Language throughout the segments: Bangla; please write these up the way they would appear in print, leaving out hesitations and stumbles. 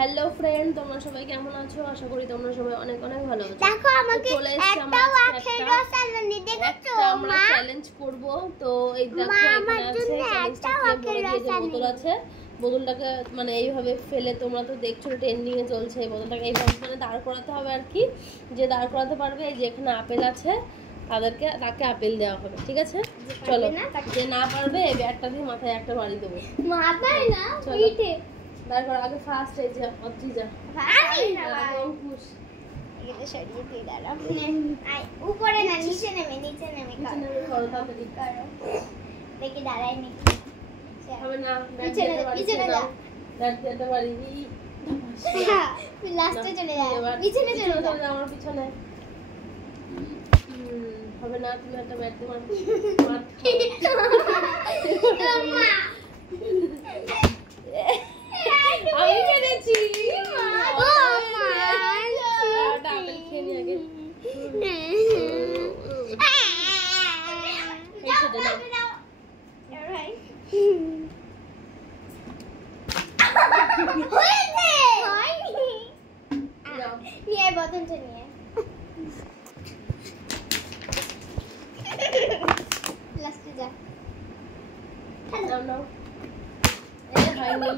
হ্যালো ফ্রেন্ড, তোমরা সবাই কেমন আছো? আশা করি তোমরা সবাই অনেক অনেক ভালো আছো। দেখো আমাকে একটা ওয়াকের রসালনি দেখছো আমরা চ্যালেঞ্জ করব। তো এই দেখো এখানে আছে চ্যালেঞ্জটা কি বোতল আছে। বোতলটাকে মানে এইভাবে ফেলে, তোমরা তো দেখছো ট্রেন্ডিং এ চলছে, এই বোতলটাকে এইভাবে মানে দাঁড় করাতে হবে আর কি। যে দাঁড় করাতে পারবে, এই যে এখানে আপেল আছে, তাকে আপেল দেওয়া হবে, ঠিক আছে? চলো, যে না পারবে এই ব্যাটটা দিয়ে মাথায় একটা বাড়ি দেবো। মাথায় না, পিঠে। তারপর আগে ফার্স্ট এই যে অদ্রিজা, আমি না অঙ্কুশ, এটা সরিয়ে তুই দাঁড়া। আই উপরে না, নিচে নেমে করো তাড়াতাড়ি করো। দেখি দাঁড়াই নাকি হবে না। নিচে না, ব্যাট দিয়ে বাড়ি লাস্টে চলে যা, পিছনে চলে যা। আমার পিছনে হবে না। তুমি একটা ব্যাট দিয়ে মার। আমি পেরেছি। বদনটা নিয়ে লাস্টে যা। নাও নাও। এ হয়নি।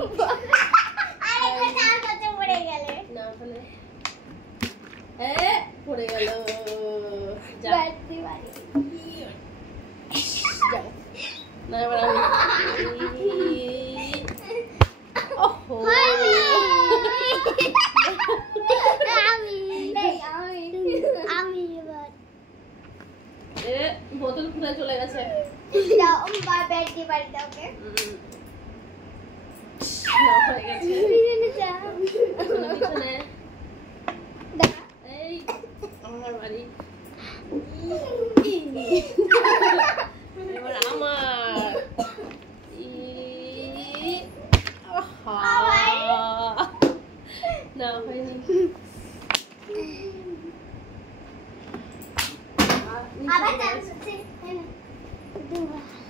আরে চার কাছে পড়ে গেলে না ফেলে। এ পড়ে গেল। যা ব্যাট দিয়ে বাড়ি যাও। না এবার আমি। ওহো আমি এবার এ বোতল কোথায় চলে গেছে? দাও ব্যাট দিয়ে বাড়ি দাও। ওকে না হয়ে গেছে। পিছনে যা, পিছনে দাঁড়া। এই আমার বাড়ি। এবার আমার না হয়নি। আবার চান্স হচ্ছে,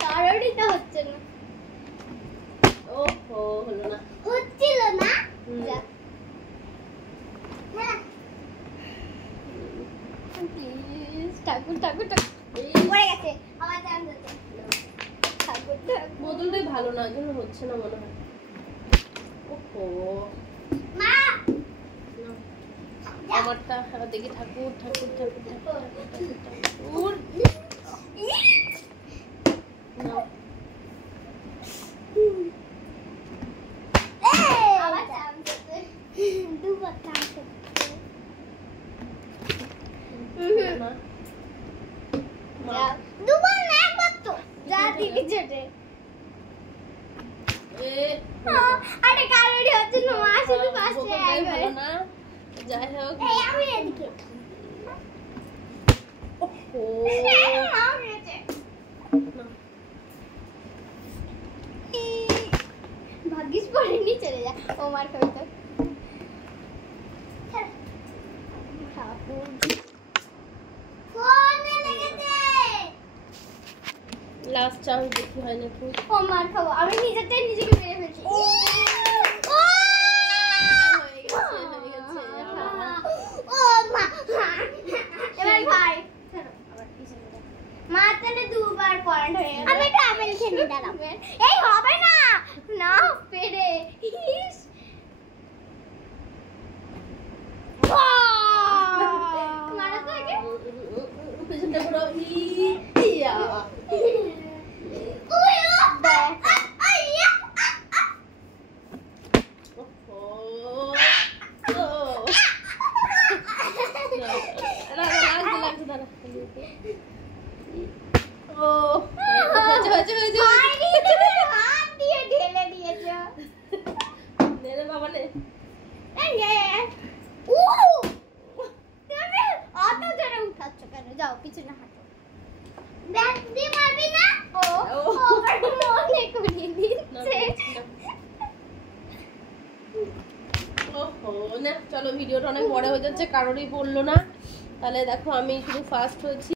কারোরই তো হচ্ছে না। ওহো হলো না, হচ্ছিল না। যা প্লিজ, ঠাকুর ঠাকুর পড়ে গেছে। আবার চান্স হচ্ছে, ঠাকুর ঠাকুর। বোতলটাই ভালো না, ওই জন্য হচ্ছে না মনে হয়। ওহো মা আমারটা দেখি। ঠাকুর ঠাকুর ঠাকুর ঠাকুর ঠাকুর। আবার চান্স হচ্ছে, দুবার চান্স হচ্ছে। দুবার না, একবার তো যা দিবি ছোটে। আরে কারোরই হচ্ছে না, মা শুধু পাশে আইবে না। যাই হোক, এই আমি এদিকে। ওহো মা হয়েছে, ভাগ্যিস পড়েনি, চলে যা। ও মার খাবে তো। ঠাকুর ফোনে লেগেছে। লাস্ট চান্স দেখি হয় নাকি। ও মার খাবো, আমি নিজেরটাই নিজেকে মেরে ফেলছি। ও মা, এবার ভাই মাথাতে দুবার পয়েন্ট হয়ে গেল। আমি তো আপেল খেয়ে দাঁড়াবো। এই হবে না, না পেরে। ইস মারা তো আগে পেছনটা পুরো ইয়া। যাও পিছনে হাঁটো। ব্যাট দিয়ে মারবি না। ও মনে করিয়ে দিচ্ছে। ওহো না, চলো ভিডিওটা অনেক বড় হয়ে যাচ্ছে, কারোরই পড়লো না। তাহলে দেখো আমি শুধু ফার্স্ট হয়েছি।